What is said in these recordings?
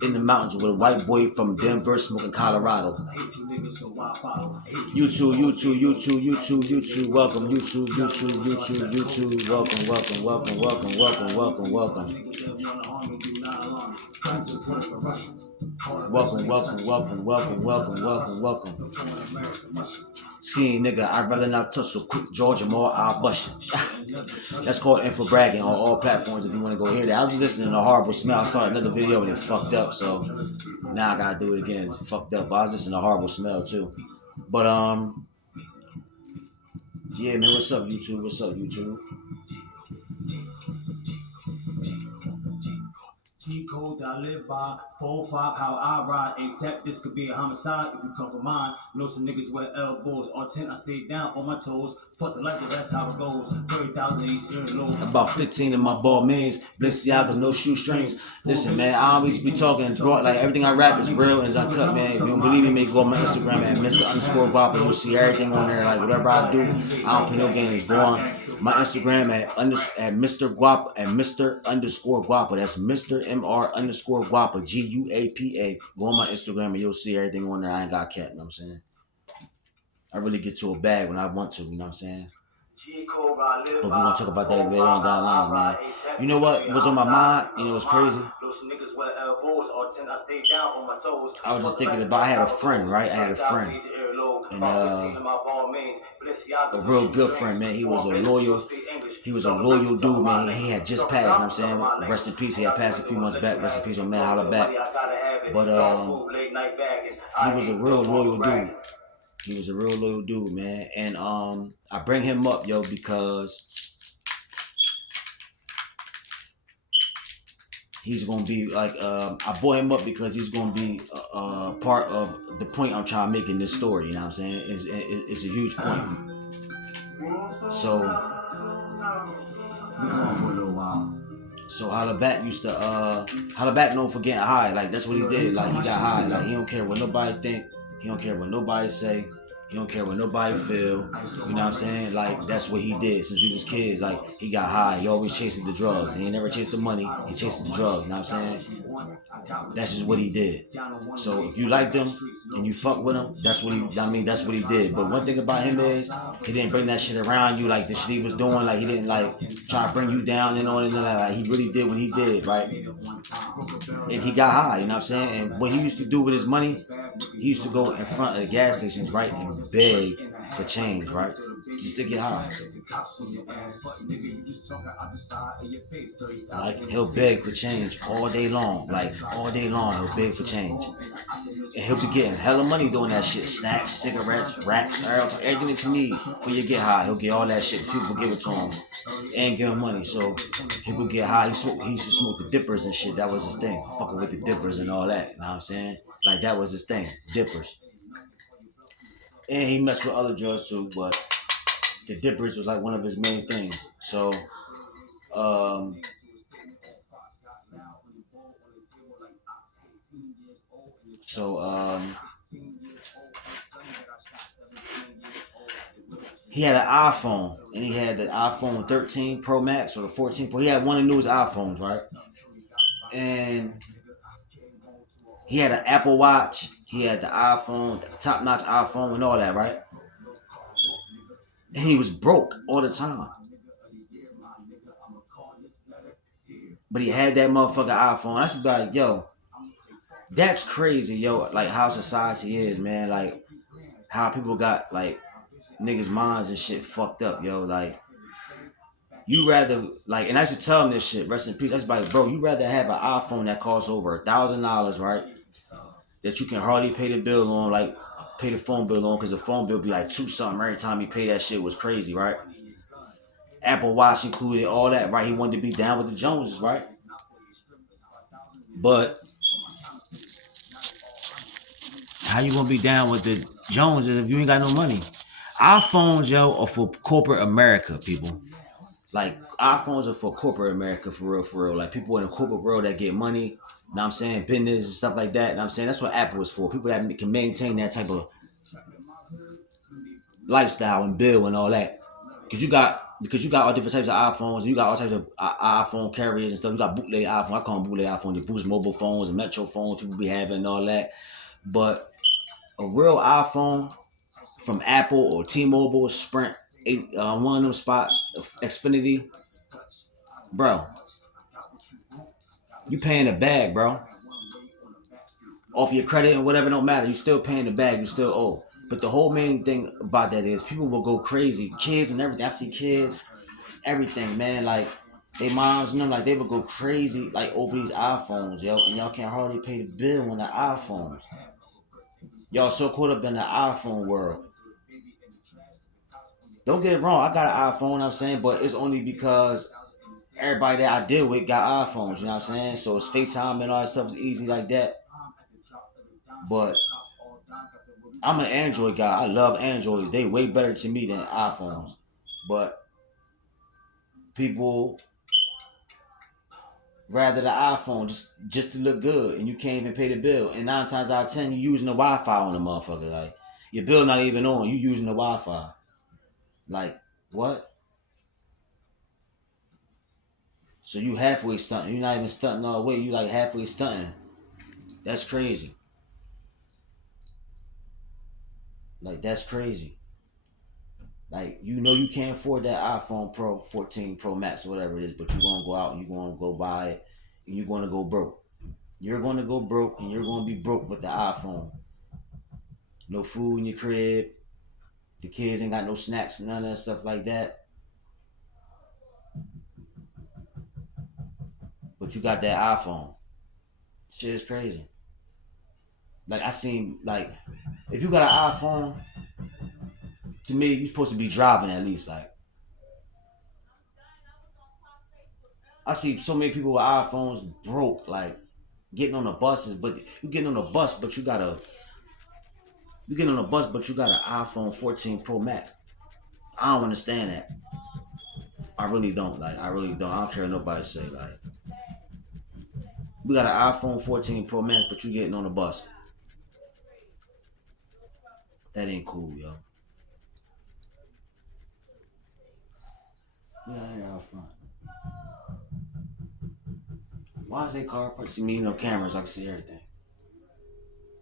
In the mountains with a white boy from Denver smoking Colorado. YouTube, YouTube, YouTube, YouTube, YouTube, welcome, YouTube, YouTube, YouTube, YouTube, welcome, welcome, welcome, welcome, welcome, welcome, welcome. Welcome, welcome, welcome, welcome, welcome, welcome, welcome. Skinny nigga, I'd rather not tussle. Quick Georgia more, I'll bust you. That's called info bragging on all platforms if you want to go hear that. I was just listening to Horrible Smell. I started another video and it fucked up, so now I gotta do it again. It's fucked up. But I was listening to Horrible Smell too. But yeah, man, what's up, YouTube? What's up, YouTube? Code that I live by, 4-5, how I ride, except this could be a homicide if you come for mine. Know some niggas with elbows, on 10 I stay down on my toes, fuck the life, that's how it goes, 30,000 each earlobe. About 15 of my ball mains, Balenciagas, no shoestrings. Listen, man, I always be talking broad, like everything I rap is real and is uncut, man. If you don't believe me, make go on my Instagram at Mr_Guapa, you'll see everything on there, like whatever I do, I don't play no games. Go on my Instagram at Mr. Guapa and Mr_Guapa. That's Mr. MR_Guapa, GUAPA. Go on my Instagram and you'll see everything on there. I ain't got cat, you know what I'm saying? I really get to a bag when I want to, you know what I'm saying? But we're gonna talk about that later on down the line, man. You know what was on my mind? You know what's crazy? I was just thinking about I had a friend, right? I had a friend. And a real good friend, man. He was a loyal dude, man. He had just passed, you know what I'm saying? Rest in peace. He had passed a few months back. Rest in peace, my man. Holla back. But he was a real loyal dude. He was a real loyal dude, man. And I bring him up, yo, because he's gonna be like I brought him up because he's gonna be part of the point I'm trying to make in this story. You know what I'm saying? It's a huge point. So Holla Back used to Holla Back known for getting high. Like that's what he did. Like he got high. Like he don't care what nobody think. He don't care what nobody say. He don't care what nobody feel. You know what I'm saying? Like that's what he did since we was kids. Like he got high. He always chasing the drugs. He ain't never chased the money. He chasing the drugs. You know what I'm saying? That's just what he did. So if you liked him and you fuck with him, that's what that's what he did. But one thing about him is he didn't bring that shit around you like the shit he was doing. Like he didn't like try to bring you down and on and on. Like he really did what he did, right? And he got high, you know what I'm saying? And what he used to do with his money, he used to go in front of the gas stations, right, and beg for change, right? Just to get high. Like he'll beg for change all day long. Like all day long he'll beg for change. And he'll be getting hella money doing that shit. Snacks, cigarettes, wraps, everything that you need for you to get high. He'll get all that shit. People give it to him and give him money. So he would get high. He used to smoke the dippers and shit. That was his thing. Fucking with the dippers and all that. You know what I'm saying? Like that was his thing. Dippers. And he messed with other drugs too, but the dippers was like one of his main things. So he had an iPhone, and he had the iPhone 13 Pro Max or the 14 Pro. He had one of the newest iPhones, right? And he had an Apple Watch. He had the iPhone, the top-notch iPhone, and all that, right? And he was broke all the time. But he had that motherfucking iPhone. That's like, yo, that's crazy, yo. Like how society is, man. Like how people got like niggas' minds and shit fucked up, yo. Like you rather like, and I used to tell him this shit. Rest in peace. That's like, bro, you rather have an iPhone that costs over $1,000, right? That you can hardly pay the bill on, like pay the phone bill on, because the phone bill be like $2 something every time you pay that shit was crazy, right? Apple Watch included, all that, right? He wanted to be down with the Joneses, right? But how you gonna be down with the Joneses if you ain't got no money? iPhones, yo, are for corporate America, people. Like iPhones are for corporate America, for real, for real. Like people in the corporate world that get money, you know what I'm saying, business and stuff like that. You know what I'm saying? That's what Apple is for. People that can maintain that type of lifestyle and bill and all that. Cause you got because you got all different types of iPhones. You got all types of iPhone carriers and stuff. You got bootleg iPhone. I call them bootleg iPhone. The Boost mobile phones and Metro phones people be having and all that. But a real iPhone from Apple or T-Mobile, Sprint, one of them spots, Xfinity, bro, you paying a bag, bro. Off your credit and whatever, don't matter. You still paying the bag. You still owe. But the whole main thing about that is people will go crazy. Kids and everything. I see kids, everything, man. Like they moms and them, like they would go crazy like over these iPhones, yo. And y'all can't hardly pay the bill on the iPhones. Y'all so caught up in the iPhone world. Don't get it wrong. I got an iPhone, I'm saying, but it's only because everybody that I deal with got iPhones, you know what I'm saying? So it's FaceTime and all that stuff is easy like that. But I'm an Android guy. I love Androids. They way better to me than iPhones. But people rather the iPhone just to look good, and you can't even pay the bill. And 9 times out of 10, you using the Wi-Fi on the motherfucker. Like your bill not even on. You using the Wi-Fi. Like what? So you halfway stunting. You're not even stunting all the way. You like halfway stunting. That's crazy. Like that's crazy. Like you know you can't afford that iPhone Pro 14 Pro Max or whatever it is, but you're gonna go out and you're gonna go buy it and you're gonna go broke. You're gonna go broke and you're gonna be broke with the iPhone. No food in your crib. The kids ain't got no snacks, none of that stuff like that. But you got that iPhone. Shit is crazy. Like I seen like if you got an iPhone, to me, you supposed to be driving at least. Like I see so many people with iPhones broke, like getting on the buses, but you getting on the bus, but you get on a bus, but you got an iPhone 14 Pro Max. I don't understand that. I really don't. Like, I really don't. I don't care what nobody say. Like, we got an iPhone 14 Pro Max, but you getting on the bus. That ain't cool, yo. Yeah, out front. Why is they car parked? See me, no cameras. I can see everything.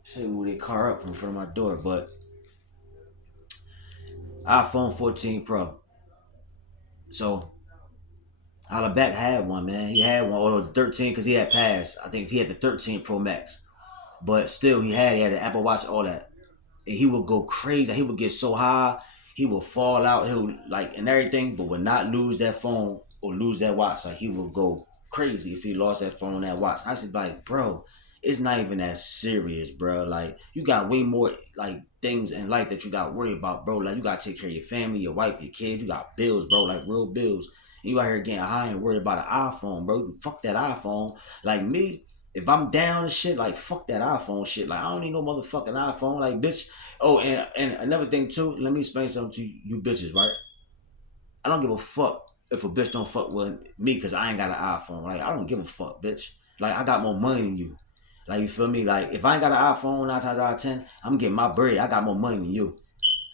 Should move their car up from front of my door, but iPhone 14 Pro. So Hollaback had one, man. He had one, or 13, because he had passed. I think he had the 13 Pro Max, but still, he had the Apple Watch, all that. And he would go crazy. He would get so high, he would fall out. He'll like and everything, but would not lose that phone or lose that watch. Like he would go crazy if he lost that phone and that watch. I said, like, bro, it's not even that serious, bro. Like you got way more like things in life that you got to worry about, bro. Like you got to take care of your family, your wife, your kids. You got bills, bro. Like real bills. And you out here getting high and worried about an iPhone, bro. Fuck that iPhone. Like me, if I'm down and shit, like fuck that iPhone shit. Like I don't need no motherfucking iPhone. Like bitch. Oh, and another thing too. Let me explain something to you bitches, right? I don't give a fuck if a bitch don't fuck with me because I ain't got an iPhone. Like I don't give a fuck, bitch. Like I got more money than you. Like you feel me? Like if I ain't got an iPhone 9 times out of 10, I'm getting my bread. I got more money than you.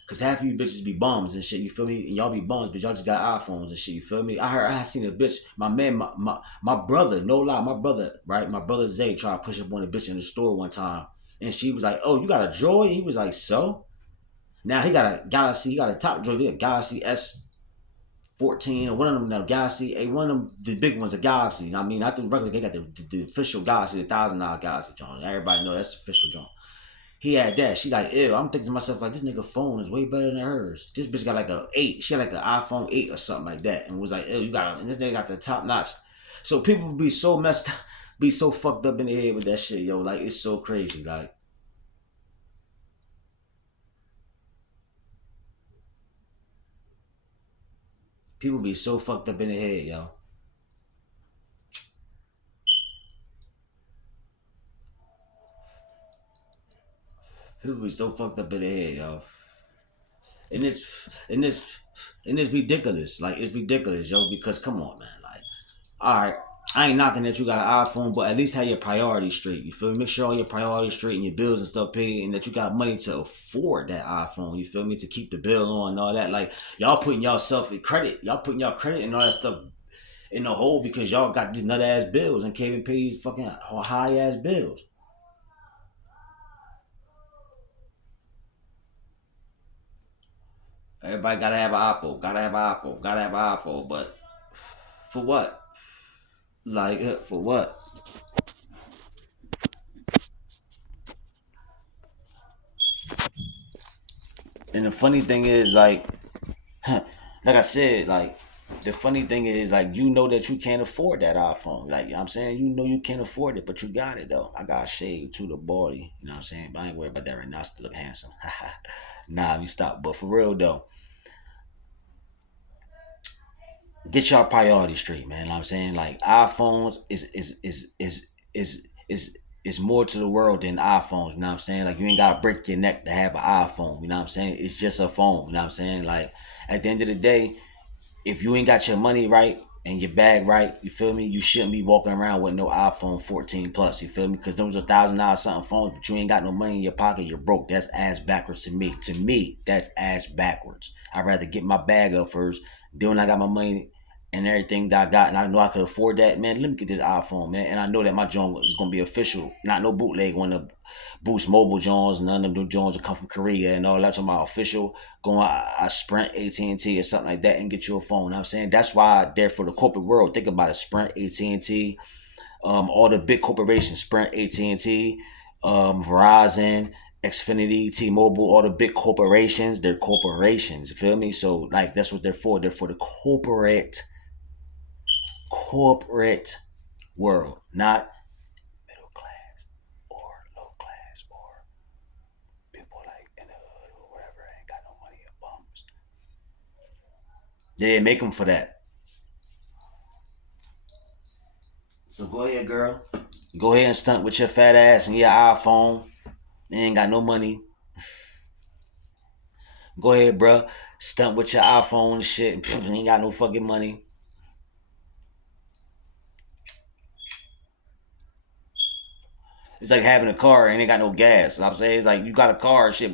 Cause half of you bitches be bums and shit, you feel me? And y'all be bums, but y'all just got iPhones and shit, you feel me? I seen a bitch, my man, my brother, no lie, my brother, right? My brother Zay tried to push up on a bitch in the store one time. And she was like, oh, you got a Joy? He was like, so? Now he got a Galaxy, he got a top Joy, he got a Galaxy S14 or one of them, no, Galaxy, one of them, the big ones, a Galaxy. I mean, I think regular, they got the official Galaxy, the $1,000 Galaxy, John. Everybody know that's official, John. He had that. She like, ew. I'm thinking to myself, like, this nigga phone is way better than hers. This bitch got like a 8. She had like an iPhone 8 or something like that. And was like, ew, you got and this nigga got the top notch. So people be so messed up, be so fucked up in the head with that shit, yo. Like, it's so crazy. Like, people be so fucked up in the head, yo. People be so fucked up in the head, yo. And it's and it's and it's ridiculous. Like, it's ridiculous, yo, because come on, man. Like, all right. I ain't knocking that you got an iPhone, but at least have your priorities straight. You feel me? Make sure all your priorities straight and your bills and stuff paid, and that you got money to afford that iPhone. You feel me? To keep the bill on and all that. Like y'all putting yourself in credit, y'all putting y'all credit and all that stuff in the hole because y'all got these nut ass bills and can't even pay these fucking high ass bills. Everybody gotta have an iPhone, gotta have an iPhone, gotta have an iPhone, but for what? Like for what? And the funny thing is, like I said, like the funny thing is, like you know that you can't afford that iPhone. Like you know what I'm saying, you know you can't afford it, but you got it though. I got shaved to the body. You know what I'm saying? But I ain't worried about that right now. I still look handsome. Nah, me stop. But for real though, get your priorities straight, man. You know what I'm saying? Like iPhones is more to the world than iPhones, you know what I'm saying? Like you ain't gotta break your neck to have an iPhone, you know what I'm saying? It's just a phone, you know what I'm saying? Like at the end of the day, if you ain't got your money right and your bag right, you feel me? You shouldn't be walking around with no iPhone 14 plus. You feel me? Because those are $1,000 something phones, but you ain't got no money in your pocket. You're broke. That's ass backwards to me. To me, that's ass backwards. I'd rather get my bag up first. Then when I got my money and everything that I got, and I know I could afford that, man. Let me get this iPhone, man. And I know that my joint is gonna be official, not no bootleg one of Boost Mobile Jones. None of them Jones that come from Korea and all that. I'm talking about official. Going I Sprint, AT&T or something like that and get you a phone. You know what I'm saying? That's why they're for the corporate world. Think about it. Sprint, AT&T, all the big corporations, Sprint, AT&T, Verizon, Xfinity, T-Mobile, all the big corporations, they're corporations. You feel me? So like that's what they're for. They're for the corporate world, not middle class or low class or people like in the hood or wherever ain't got no money or bums. They make them for that. So go ahead, girl. Go ahead and stunt with your fat ass and your iPhone. You ain't got no money. Go ahead, bro. Stunt with your iPhone and shit. You ain't got no fucking money. It's like having a car and ain't got no gas. You know what I'm saying? It's like you got a car and shit,